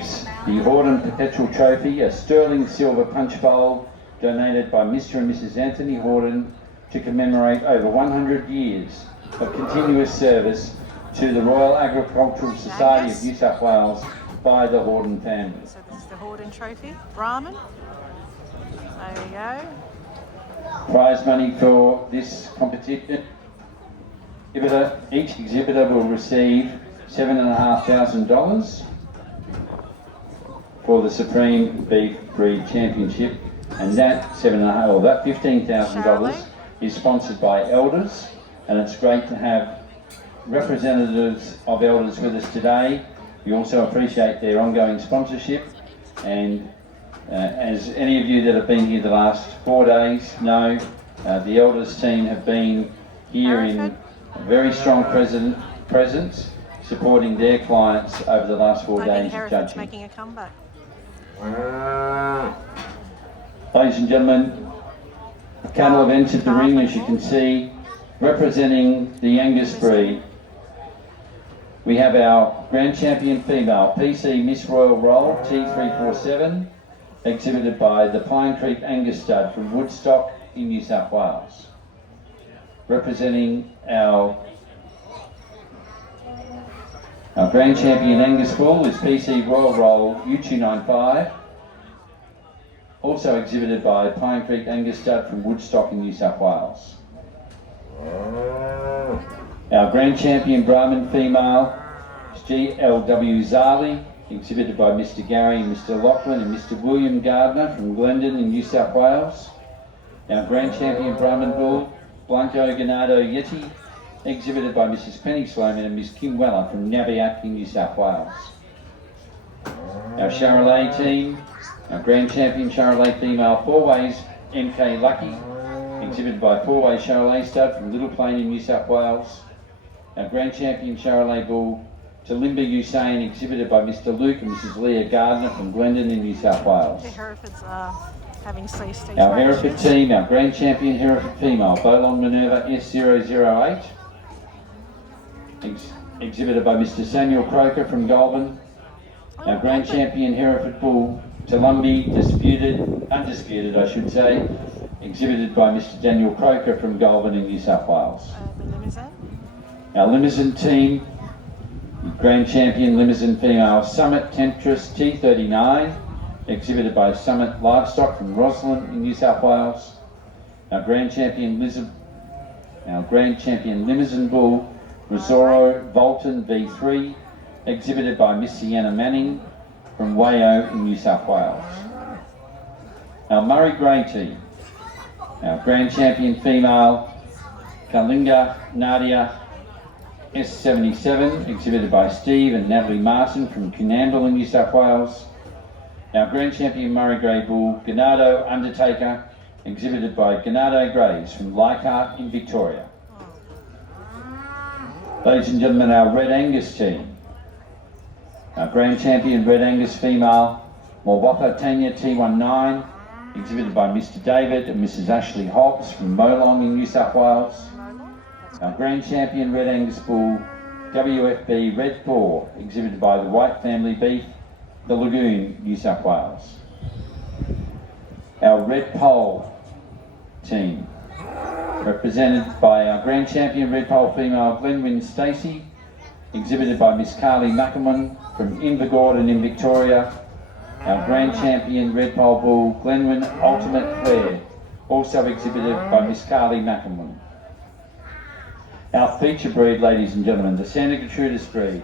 The Hordern Trophy, a sterling silver punch bowl donated by Mr. and Mrs. Anthony Hordern to commemorate over 100 years of continuous service to the Royal Agricultural Society of New South Wales by the Hordern family. So this is the Hordern Trophy, Brahman. There we go. Prize money for this competition. Each exhibitor will receive $7,500 for the Supreme Beef Breed Championship, and that $15,000 is sponsored by Elders, and it's great to have representatives of Elders with us today. We also appreciate their ongoing sponsorship, and as any of you that have been here the last 4 days know, the Elders team have been here in very strong presence, supporting their clients over the last 4 days of judging. Making a comeback. Ladies and gentlemen, the cattle have entered the ring, as you can see, representing the Angus breed. We have our Grand Champion female, PC Miss Royal Roll T347, exhibited by the Pine Creek Angus stud from Woodstock in New South Wales. Representing our Grand Champion Angus bull is PC Royal Roll U295, also exhibited by Pine Creek Angus stud from Woodstock in New South Wales. Our Grand Champion Brahman female is GLW Zali, exhibited by Mr. Gary and Mr. Lachlan and Mr. William Gardner from Glendon in New South Wales. Our Grand Champion Brahman bull, Blanco Ganado Yeti, exhibited by Mrs. Penny Sloman and Ms. Kim Weller from Nabiac in New South Wales. Our Charolais team, our Grand Champion Charolais female 4-ways MK Lucky, exhibited by 4-way Charolais stud from Little Plain in New South Wales. Our Grand Champion Charolais bull Talimba Usain, exhibited by Mr. Luke and Mrs. Leah Gardner from Glendon in New South Wales. The Herefords are having stage our Hereford team, our Grand Champion Hereford female Bolon Minerva S008, exhibited by Mr. Samuel Croker from Goulburn. Our Grand Champion Hereford bull Tulumbi Undisputed I should say, exhibited by Mr. Daniel Croker from Goulburn in New South Wales. The Limousin. Our Limousin team, Grand Champion Limousin female Summit Temptress T39, exhibited by Summit Livestock from Roslyn in New South Wales. Our Grand Champion Limousin bull Rosoro Volton V3, exhibited by Miss Sienna Manning from Wayo in New South Wales. Our Murray Grey team, our Grand Champion female Kalinga Nadia S77, exhibited by Steve and Natalie Martin from Coonamble in New South Wales. Our Grand Champion Murray Grey bull Ganado Undertaker, exhibited by Ganado Greys from Leichhardt in Victoria. Ladies and gentlemen, our Red Angus team, our Grand Champion Red Angus female Morwapa Tanya T19, exhibited by Mr. David and Mrs. Ashley Hobbs from Molong in New South Wales. Our Grand Champion Red Angus bull WFB Red Thor, exhibited by the White Family Beef, the Lagoon, New South Wales. Our Red Pole team, represented by our Grand Champion Red Pole female Glenwyn Stacey, exhibited by Miss Carly McEwan from Invergordon in Victoria. Our Grand Champion Red Pole bull Glenwyn Ultimate Clare, also exhibited by Miss Carly McEwan. Our feature breed, ladies and gentlemen, the Santa Gertrudis breed.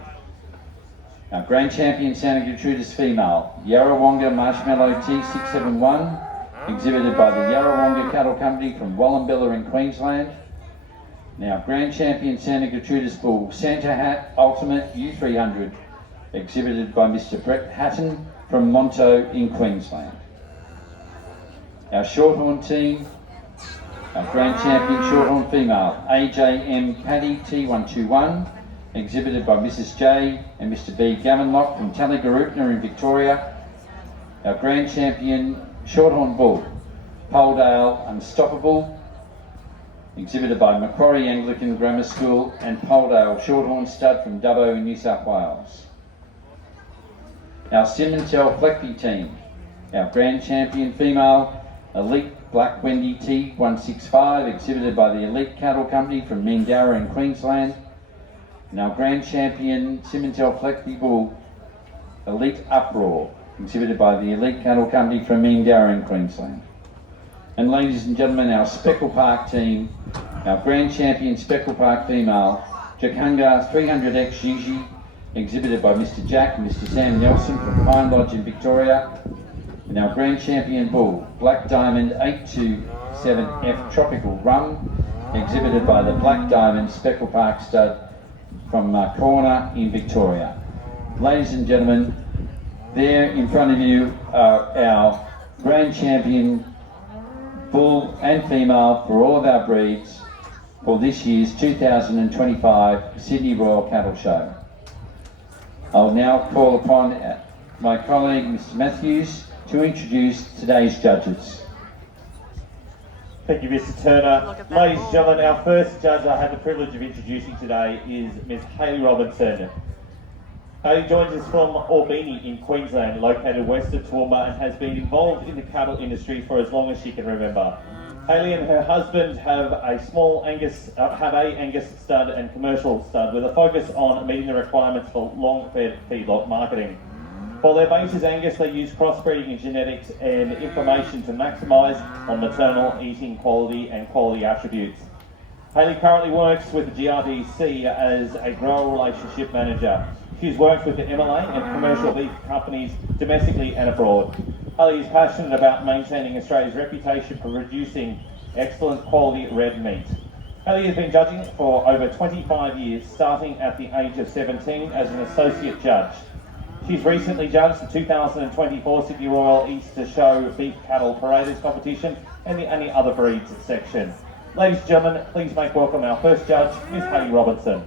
Our Grand Champion Santa Gertrudis female, Yarrawonga Marshmallow T671, exhibited by the Yarrawonga Cattle Company from Wallumbilla in Queensland. Now, Grand Champion Santa Gertrudis bull, Santa Hat Ultimate U300, exhibited by Mr. Brett Hatton from Monto in Queensland. Our Shorthorn team, our Grand Champion Shorthorn female, AJM Paddy T121, exhibited by Mrs. J and Mr. B Gavinlock from Tallygaroopna in Victoria. Our Grand Champion Shorthorn bull, Poledale Unstoppable, exhibited by Macquarie Anglican Grammar School and Poledale Shorthorn stud from Dubbo in New South Wales. our Simmental Fleckby team. Our Grand Champion Female Elite Black Wendy T165, exhibited by the Elite Cattle Company from Mindarra in Queensland. And our Grand Champion Simmental Fleckby Bull Elite Uproar, exhibited by the Elite Cattle Company from Mindarra in Queensland. And ladies and gentlemen, our Speckle Park team, our Grand Champion Speckle Park Female Jakunga 300X Gigi, exhibited by Mr. Jack and Mr. Sam Nelson from Pine Lodge in Victoria. And our Grand Champion Bull Black Diamond 827F Tropical Rum, exhibited by the Black Diamond Speckle Park Stud from Corner in Victoria. Ladies and gentlemen, there in front of you are our Grand Champion Bull and Female for all of our breeds for this year's 2025 Sydney Royal Cattle Show. I'll now call upon my colleague Mr. Matthews to introduce today's judges. Thank you, Mr. Turner. Ladies and gentlemen, our first judge I have the privilege of introducing today is Ms. Hayley Robinson. Hayley joins us from Albany in Queensland, located west of Toowoomba, and has been involved in the cattle industry for as long as she can remember. Hayley and her husband have a Angus stud and commercial stud with a focus on meeting the requirements for long-fed feedlot marketing. For their base is Angus, they use crossbreeding and genetics and information to maximise on maternal eating quality and quality attributes. Hayley currently works with the GRDC as a grower relationship manager. She's worked with the MLA and commercial beef companies domestically and abroad. Hayley is passionate about maintaining Australia's reputation for producing excellent quality red meat. Hayley has been judging for over 25 years, starting at the age of 17 as an associate judge. She's recently judged the 2024 Sydney Royal Easter Show Beef Cattle Paraders competition and the Any Other Breeds section. Ladies and gentlemen, please make welcome our first judge, Ms. Hayley Robinson.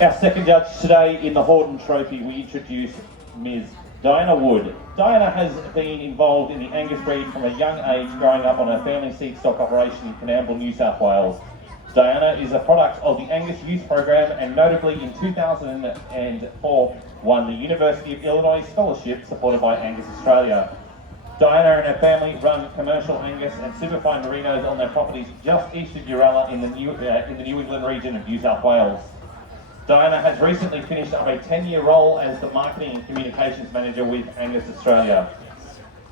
Our second judge today in the Hordern Trophy, we introduce Ms. Diana Wood. Diana has been involved in the Angus breed from a young age, growing up on her family seed stock operation in Coonamble, New South Wales. Diana is a product of the Angus Youth Program and notably in 2004 won the University of Illinois Scholarship supported by Angus Australia. Diana and her family run commercial Angus and superfine merinos on their properties just east of Uralla in the New England region of New South Wales. Diana has recently finished up a 10-year role as the Marketing and Communications Manager with Angus Australia.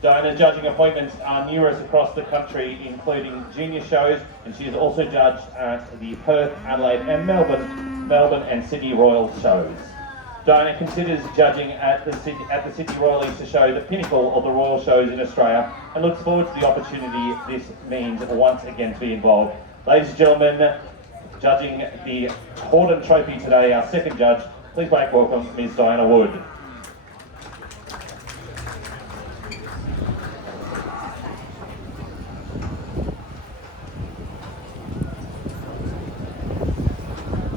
Diana's judging appointments are numerous across the country, including junior shows, and she has also judged at the Perth, Adelaide and Melbourne and Sydney Royal shows. Diana considers judging at the Sydney Royal Easter Show the pinnacle of the Royal shows in Australia and looks forward to the opportunity this means once again to be involved. Ladies and gentlemen, judging the Hordern Trophy today, our second judge, please make welcome Ms. Diana Wood.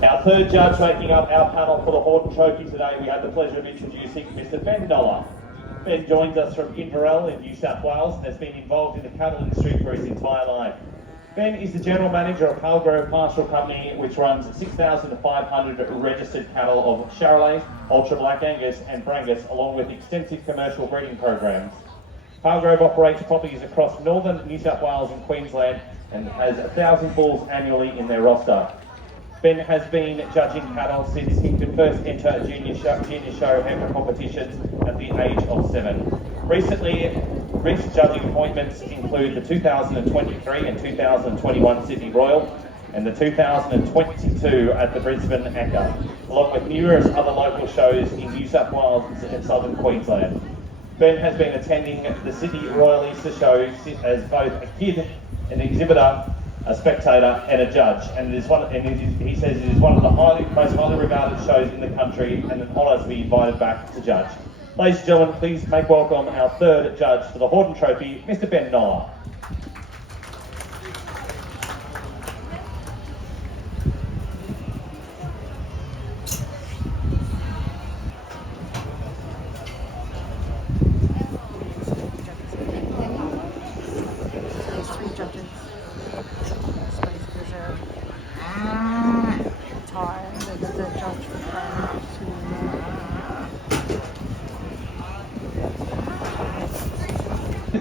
Our third judge making up our panel for the Hordern Trophy today, we have the pleasure of introducing Mr. Ben Noller. Ben joins us from Inverell in New South Wales and has been involved in the cattle industry for his entire life. Ben is the General Manager of Palgrove Pastoral Company, which runs 6,500 registered cattle of Charolais, Ultra Black Angus and Brangus, along with extensive commercial breeding programs. Palgrove operates properties across northern New South Wales and Queensland and has 1,000 bulls annually in their roster. Ben has been judging cattle since he could first enter junior show heifer competitions at the age of 7. Recent judging appointments include the 2023 and 2021 Sydney Royal and the 2022 at the Brisbane Ekka, along with numerous other local shows in New South Wales and southern Queensland. Ben has been attending the Sydney Royal Easter Show as both a kid, an exhibitor, a spectator and a judge, and he says it is one of the most highly regarded shows in the country and an honour to be invited back to judge. Ladies and gentlemen, please make welcome our third judge for the Hordern Trophy, Mr. Ben Noller. There's 3 judges. Space preserved. Tired. There's the judge for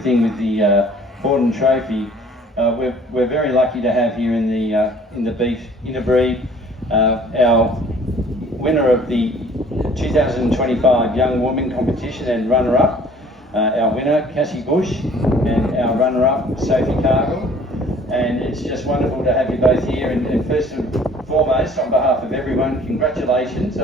thing with the Hordern Trophy. We're very lucky to have here in the beef interbreed our winner of the 2025 Young Woman Competition and runner-up, our winner Cassie Bush, and our runner-up Sophie Cargill. And it's just wonderful to have you both here. And first and foremost, on behalf of everyone, congratulations.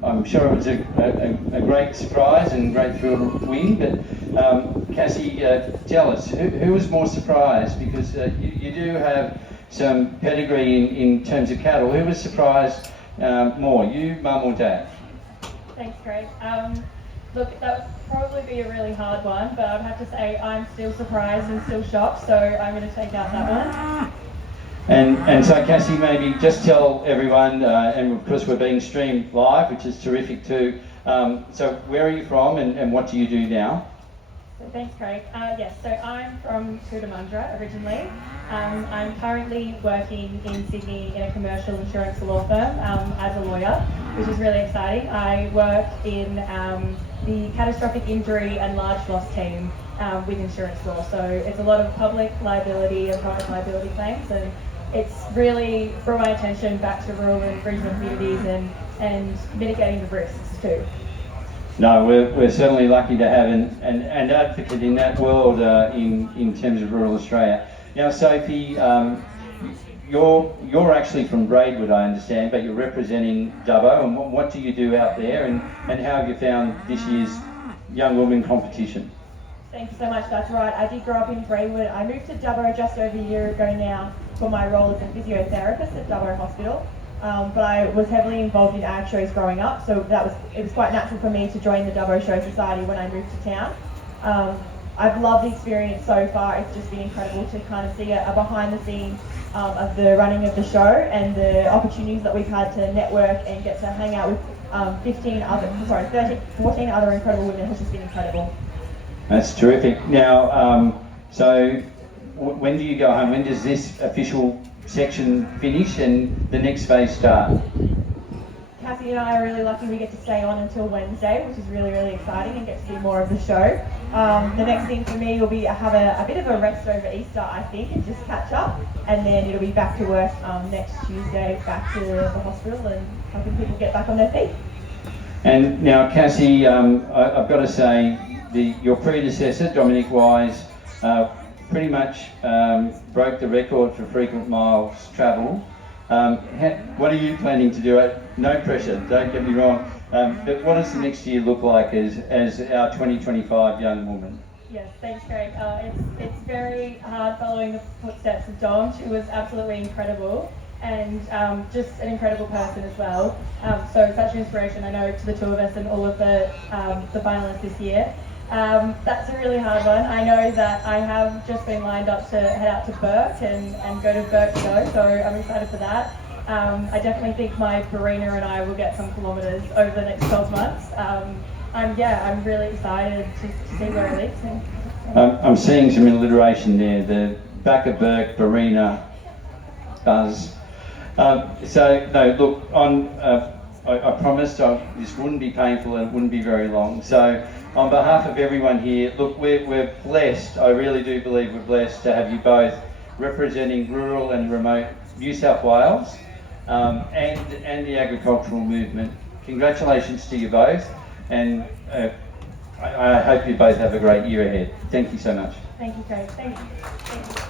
I'm sure it was a great surprise and great thrill to win. But Cassie, tell us, who was more surprised? Because you do have some pedigree in terms of cattle. Who was surprised more, you, Mum, or Dad? Thanks, Craig. Look, that would probably be a really hard one, but I'd have to say I'm still surprised and still shocked, so I'm going to take out that one. And so Cassie, maybe just tell everyone, and of course we're being streamed live, which is terrific too. So where are you from and what do you do now? So thanks, Craig. Yes, so I'm from Cootamundra originally. I'm currently working in Sydney in a commercial insurance law firm as a lawyer, which is really exciting. I work in the catastrophic injury and large loss team with insurance law. So it's a lot of public liability and private liability claims, and it's really brought my attention back to rural and regional communities and mitigating the risks too. No, we're certainly lucky to have an advocate in that world in terms of rural Australia. Now, Sophie, you're actually from Braidwood, I understand, but you're representing Dubbo. And what do you do out there? And how have you found this year's Young Woman competition? Thank you so much, that's right. I did grow up in Braidwood. I moved to Dubbo just over a year ago now for my role as a physiotherapist at Dubbo Hospital. But I was heavily involved in ag shows growing up, so it was quite natural for me to join the Dubbo Show Society when I moved to town. I've loved the experience so far. It's just been incredible to kind of see a behind the scenes of the running of the show and the opportunities that we've had to network and get to hang out with 14 other incredible women has just been incredible. That's terrific. Now, so when do you go home? When does this official section finish and the next phase start? Cassie and I are really lucky we get to stay on until Wednesday, which is really, really exciting, and get to see more of the show. The next thing for me will be have a bit of a rest over Easter, I think, and just catch up, and then it'll be back to work next Tuesday, back to the hospital and helping people get back on their feet. And now, Cassie, I've got to say, your predecessor, Dominic Wise, pretty much broke the record for frequent miles travelled. What are you planning to do? No pressure, don't get me wrong, but what does the next year look like as our 2025 Young Woman? Yes, thanks, Craig. It's very hard following the footsteps of Dom. She was absolutely incredible and just an incredible person as well. So such an inspiration, I know, to the two of us and all of the finalists this year. That's a really hard one. I know that I have just been lined up to head out to Burke and go to Burke show, so I'm excited for that. I definitely think my Barina and I will get some kilometres over the next 12 months. I'm really excited to see where it leads me. I'm seeing some alliteration there, the back of Burke, Barina, Buzz. So, no, look, I promised this wouldn't be painful and it wouldn't be very long. So, on behalf of everyone here, look, we're blessed, I really do believe we're blessed to have you both representing rural and remote New South Wales and the agricultural movement. Congratulations to you both, and I hope you both have a great year ahead. Thank you so much. Thank you, Craig. Thank you. Thank you.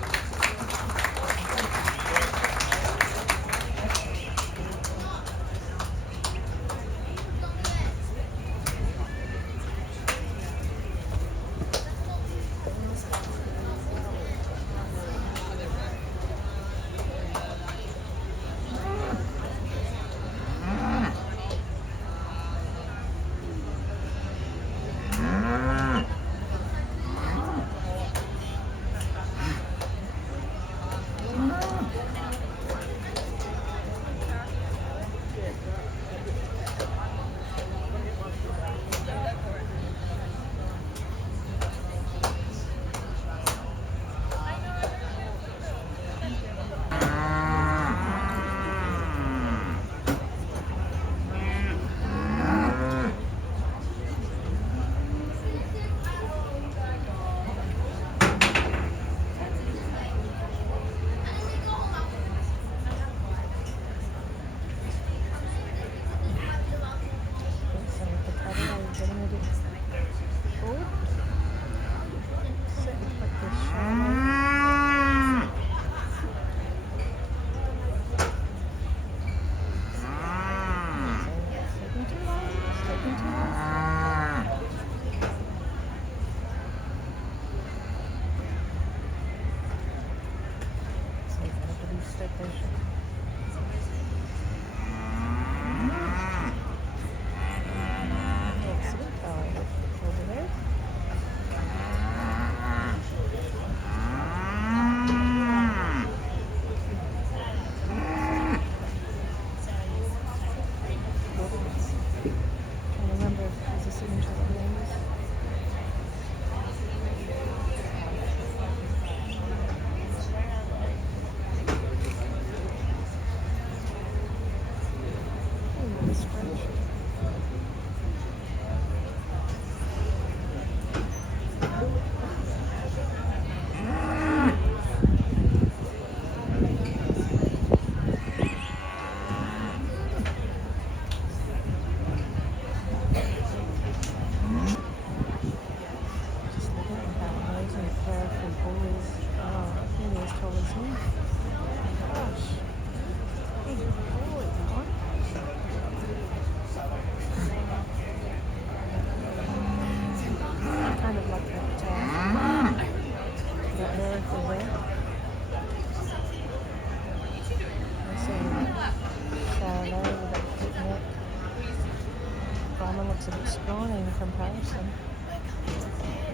Brahman looks a bit scrawny in comparison.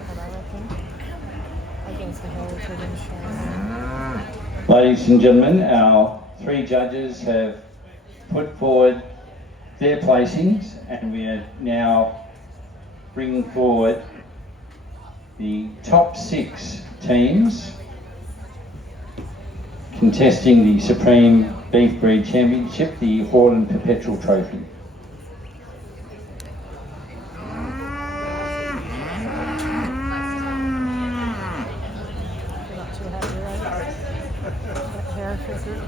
But I reckon against the Hereford and Sharon. Ladies and gentlemen, our three judges have put forward their placings, and we are now bringing forward the top 6 teams contesting the Supreme Beef Breed Championship, the Hordern Perpetual Trophy. Not too happy, right? Hereford.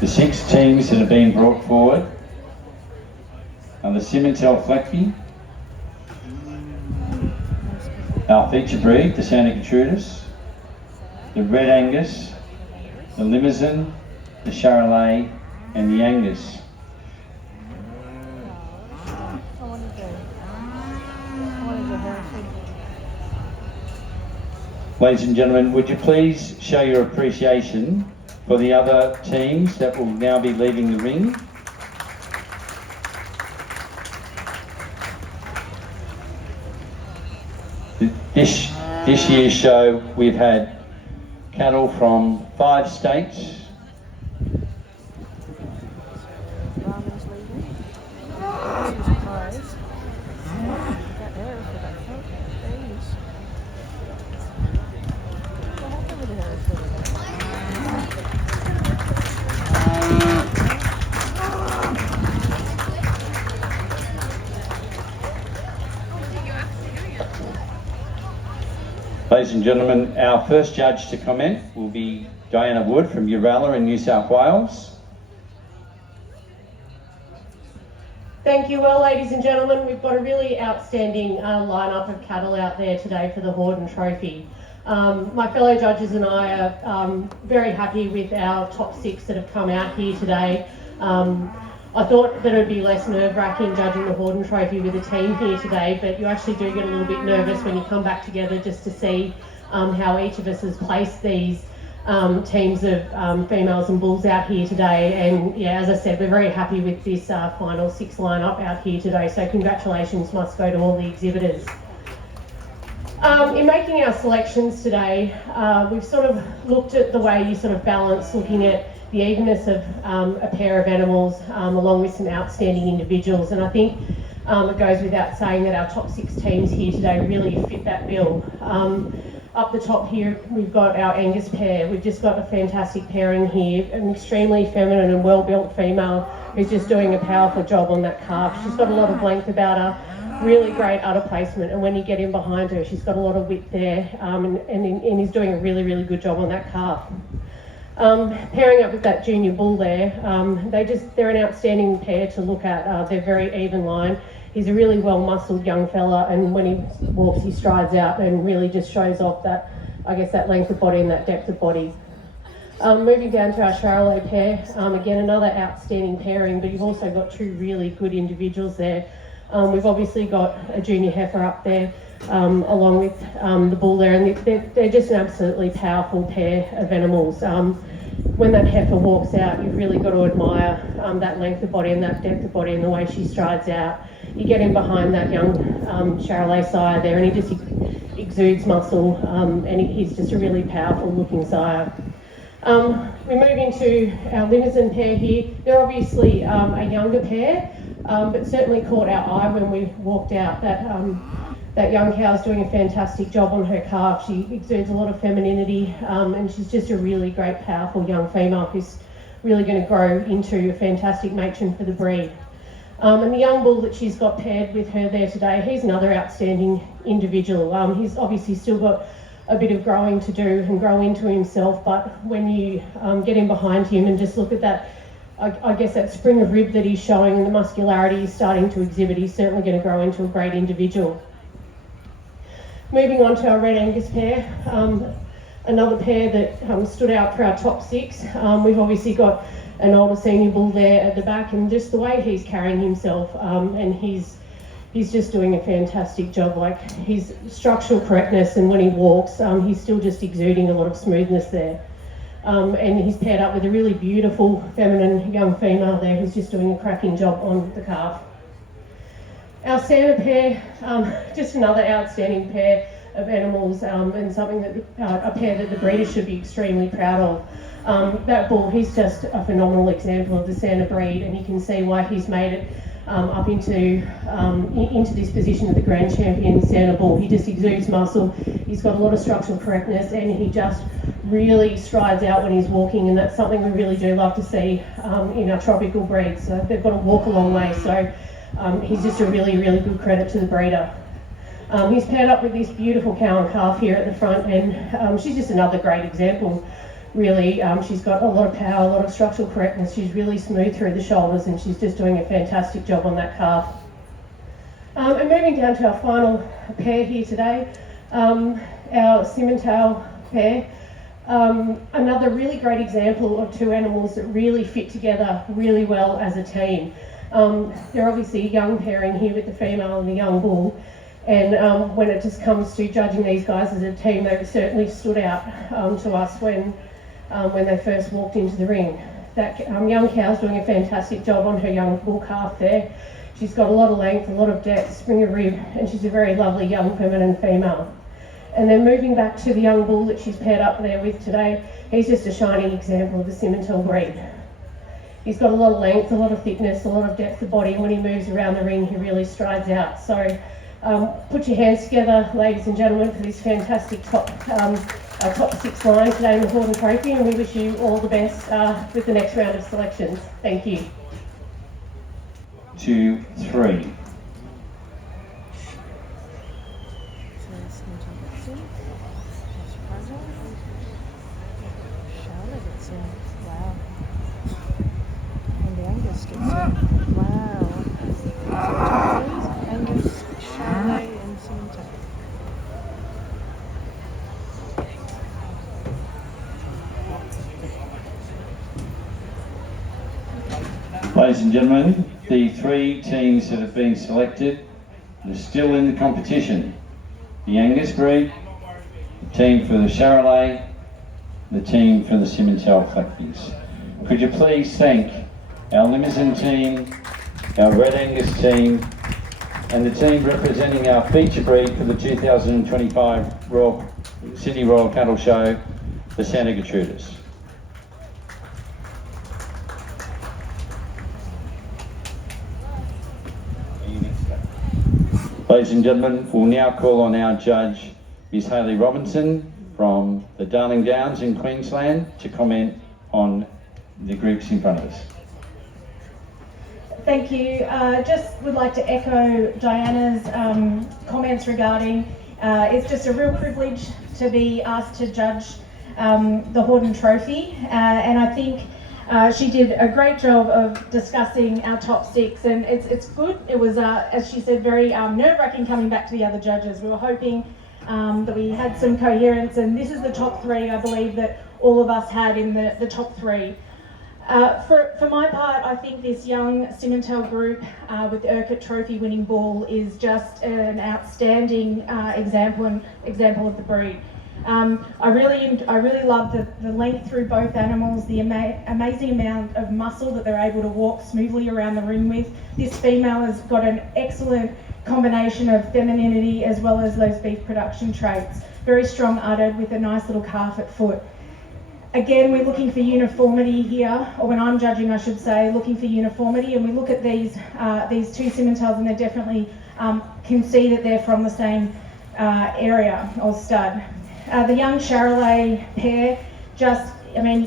The 6 teams that have been brought forward are the Simmental Fleckby, our feature breed, the Santa Gertrudis, the Red Angus, the Limousin, the Charolais, and the Angus. Ladies and gentlemen, would you please show your appreciation for the other teams that will now be leaving the ring? This year's show, we've had cattle from 5 states. Brahman's leading. She's surprised. That Hereford, I thought. Jeez. What happened with the Hereford? Ladies and gentlemen, our first judge to comment will be Diana Wood from Uralla in New South Wales. Thank you. Well, ladies and gentlemen, we've got a really outstanding lineup of cattle out there today for the Hordern Trophy. My fellow judges and I are very happy with our top 6 that have come out here today. I thought that it would be less nerve-wracking judging the Hordern Trophy with a team here today, but you actually do get a little bit nervous when you come back together just to see how each of us has placed these teams of females and bulls out here today. And yeah, as I said, we're very happy with this final 6 lineup out here today, so congratulations must go to all the exhibitors. In making our selections today, we've sort of looked at the way you sort of balance looking at the evenness of a pair of animals along with some outstanding individuals, and I think it goes without saying that our top 6 teams here today really fit that bill. Up the top here we've got our Angus pair. We've just got a fantastic pairing here, an extremely feminine and well-built female who's just doing a powerful job on that calf. She's got a lot of length about her, really great udder placement, and when you get in behind her she's got a lot of width there and is doing a really, really good job on that calf. Pairing up with that junior bull there, they're an outstanding pair to look at. They're very even line. He's a really well-muscled young fella, and when he walks, he strides out and really just shows off that, I guess, that length of body and that depth of body. Moving down to our Charolais pair, again, another outstanding pairing, but you've also got 2 really good individuals there. We've obviously got a junior heifer up there, along with the bull there, and they're just an absolutely powerful pair of animals. When that heifer walks out, you've really got to admire that length of body and that depth of body and the way she strides out. You get in behind that young Charolais sire there, and he just exudes muscle, and he's just a really powerful looking sire. We move into our Limousin pair here. They're obviously a younger pair, but certainly caught our eye when we walked out. That young cow's doing a fantastic job on her calf. She exudes a lot of femininity, and she's just a really great, powerful young female who's really going to grow into a fantastic matron for the breed. And the young bull that she's got paired with her there today, he's another outstanding individual. He's obviously still got a bit of growing to do and grow into himself, but when you get in behind him and just look at that, I guess that spring of rib that he's showing and the muscularity he's starting to exhibit, he's certainly going to grow into a great individual. Moving on to our Red Angus pair, another pair that stood out for our top 6. We've obviously got an older senior bull there at the back, and just the way he's carrying himself, and he's just doing a fantastic job. Like his structural correctness, and when he walks, he's still just exuding a lot of smoothness there. And he's paired up with a really beautiful feminine young female there who's just doing a cracking job on the calf. Our Santa pair, just another outstanding pair of animals, and something that a pair that the breeders should be extremely proud of. That bull, he's just a phenomenal example of the Santa breed, and you can see why he's made it up into this position of the Grand Champion Santa bull. He just exudes muscle, he's got a lot of structural correctness, and he just really strides out when he's walking, and that's something we really do love to see in our tropical breeds. So they've got to walk a long way, so he's just a really, really good credit to the breeder. He's paired up with this beautiful cow and calf here at the front, and she's just another great example, really. She's got a lot of power, a lot of structural correctness. She's really smooth through the shoulders, and she's just doing a fantastic job on that calf. And moving down to our final pair here today, our Simmental pair. Another really great example of 2 animals that really fit together really well as a team. They're obviously a young pairing here with the female and the young bull, and when it just comes to judging these guys as a team, they've certainly stood out to us when they first walked into the ring. That young cow's doing a fantastic job on her young bull calf there. She's got a lot of length, a lot of depth, spring of rib, and she's a very lovely young feminine female. And then moving back to the young bull that she's paired up there with today, he's just a shining example of the Simmental breed. He's got a lot of length, a lot of thickness, a lot of depth of body, and when he moves around the ring, he really strides out. So put your hands together, ladies and gentlemen, for this fantastic top 6 line today in the Hordern Trophy, and we wish you all the best with the next round of selections. Thank you. 2, 3. Wow. And the Angus gets in. Wow. Angus, Charlotte, and Simmental. Ladies and gentlemen, the 3 teams that have been selected are still in the competition. The Angus breed, the team for the Charolais, the team for the Simmental Clackies. Could you please thank our Limousine team, our Red Angus team, and the team representing our feature breed for the 2025 Sydney Royal Cattle Show, the Santa Gertrudis. Ladies and gentlemen, we'll now call on our judge, Ms. Hayley Robinson from the Darling Downs in Queensland, to comment on the groups in front of us. Thank you. Just would like to echo Diana's comments regarding it's just a real privilege to be asked to judge the Hordern Trophy, and I think she did a great job of discussing our top 6, and it's good. It was, as she said, very nerve-wracking coming back to the other judges. We were hoping that we had some coherence, and this is the top 3 I believe that all of us had in the top 3. For my part, I think this young Simmental group with the Urquhart Trophy winning bull is just an outstanding example of the breed. I really love the length through both animals, the amazing amount of muscle that they're able to walk smoothly around the ring with. This female has got an excellent combination of femininity as well as those beef production traits. Very strong uddered with a nice little calf at foot. Again, we're looking for uniformity here, or when I'm judging I should say, looking for uniformity, and we look at these 2 Simmentals and they definitely can see that they're from the same area or stud. The young Charolais pair,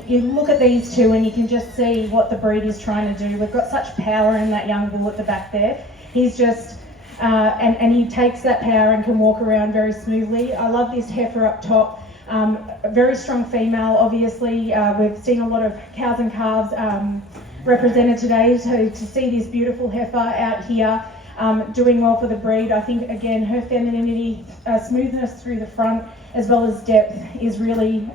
you look at these 2 and you can just see what the breed is trying to do. We've got such power in that young bull at the back there. He's just, and he takes that power and can walk around very smoothly. I love this heifer up top. A very strong female, obviously. We've seen a lot of cows and calves represented today, so to see this beautiful heifer out here doing well for the breed. I think, again, her femininity, smoothness through the front, as well as depth, is really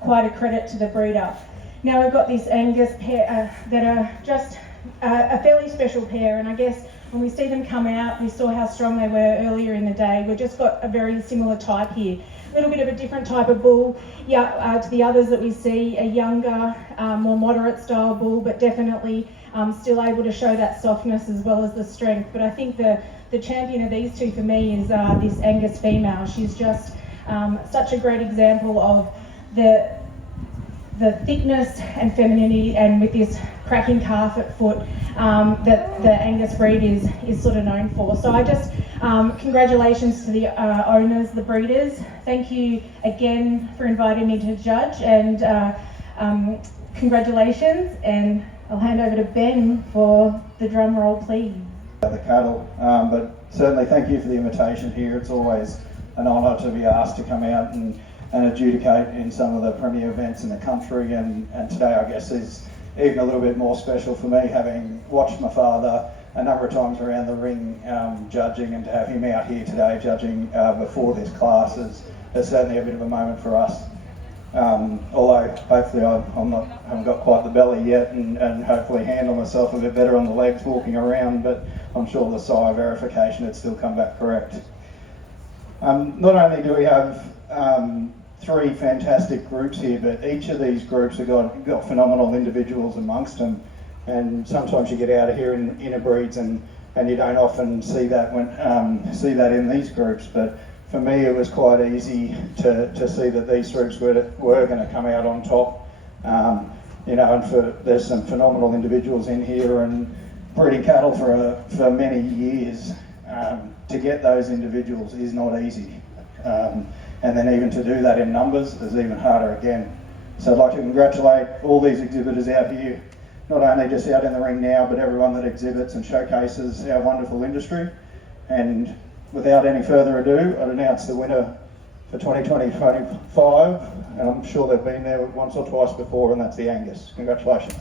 quite a credit to the breeder. Now we've got this Angus pair that are just a fairly special pair, and I guess when we see them come out, we saw how strong they were earlier in the day. We've just got a very similar type here. A little bit of a different type of bull to the others that we see, a younger, more moderate style bull, but definitely still able to show that softness as well as the strength. But I think the champion of these two for me is this Angus female. She's just such a great example of the thickness and femininity, and with this cracking calf at foot that the Angus breed is sort of known for. So I just, congratulations to the owners, the breeders. Thank you again for inviting me to judge, and congratulations, and I'll hand over to Ben for the drum roll, please. The cattle, but certainly thank you for the invitation here. It's always an honour to be asked to come out and adjudicate in some of the premier events in the country, and today I guess is even a little bit more special for me, having watched my father a number of times around the ring judging, and to have him out here today judging before this class is certainly a bit of a moment for us. Although hopefully haven't got quite the belly yet, and hopefully handle myself a bit better on the legs walking around, but I'm sure the sire verification had still come back correct. Not only do we have three fantastic groups here, but each of these groups have got phenomenal individuals amongst them, and sometimes you get out of here in interbreeds and you don't often see that in these groups. But for me, it was quite easy to see that these groups were going to come out on top. And there's some phenomenal individuals in here, and breeding cattle for many years. To get those individuals is not easy. And then even to do that in numbers is even harder again. So I'd like to congratulate all these exhibitors out here, not only just out in the ring now, but everyone that exhibits and showcases our wonderful industry. And without any further ado, I'd announce the winner for 2020-25, and I'm sure they've been there once or twice before, and that's the Angus. Congratulations.